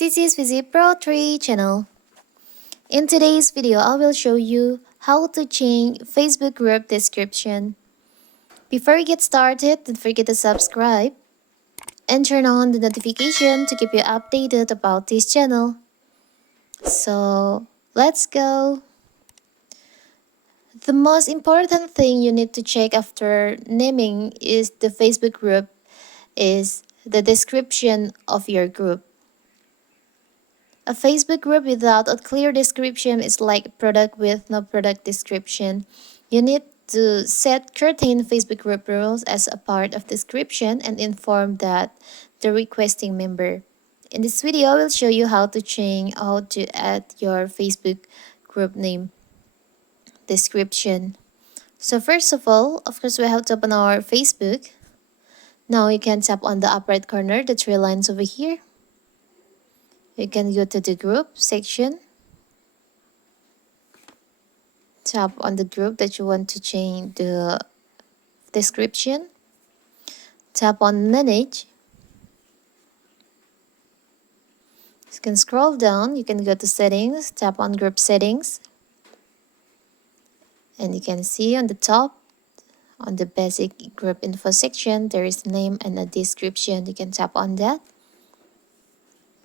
This is Visit Pro 3 channel. In today's video, I will show you how to change Facebook group description. Before we get started, don't forget to subscribe and turn on the notification to keep you updated about this channel. So, let's go. The most important thing you need to check after naming is the Facebook group is the description of your group. A Facebook group without a clear description is like product with no product description. You need to set certain Facebook group rules as a part of description and inform that the requesting member. In this video, I will show you how to add your Facebook group name description. So first of all, of course, we have to open our Facebook. Now you can tap on the upper right corner, the three lines over here. You can go to the group section. Tap on the group that you want to change the description. Tap on manage. You can scroll down. You can go to settings. Tap on group settings. And you can see on the top, on the basic group info section, there is name and a description. You can tap on that.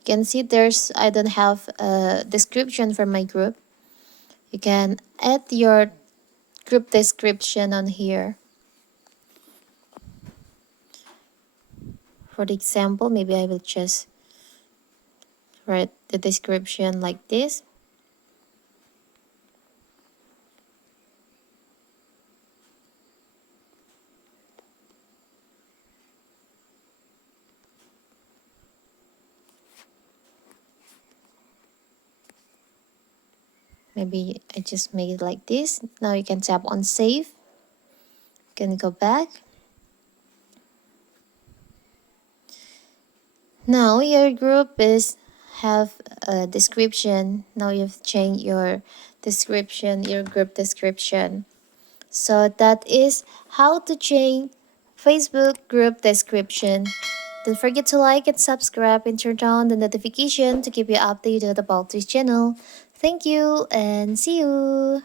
You can see I don't have a description for my group. You can add your group description on here. For the example, maybe I will just write the description like this. Maybe I just make it like this. Now you can tap on save. You can go back. Now your group have a description. Now you've changed your description, your group description. So that is how to change Facebook group description. Don't forget to like and subscribe and turn on the notification to keep you updated about this channel. Thank you and see you.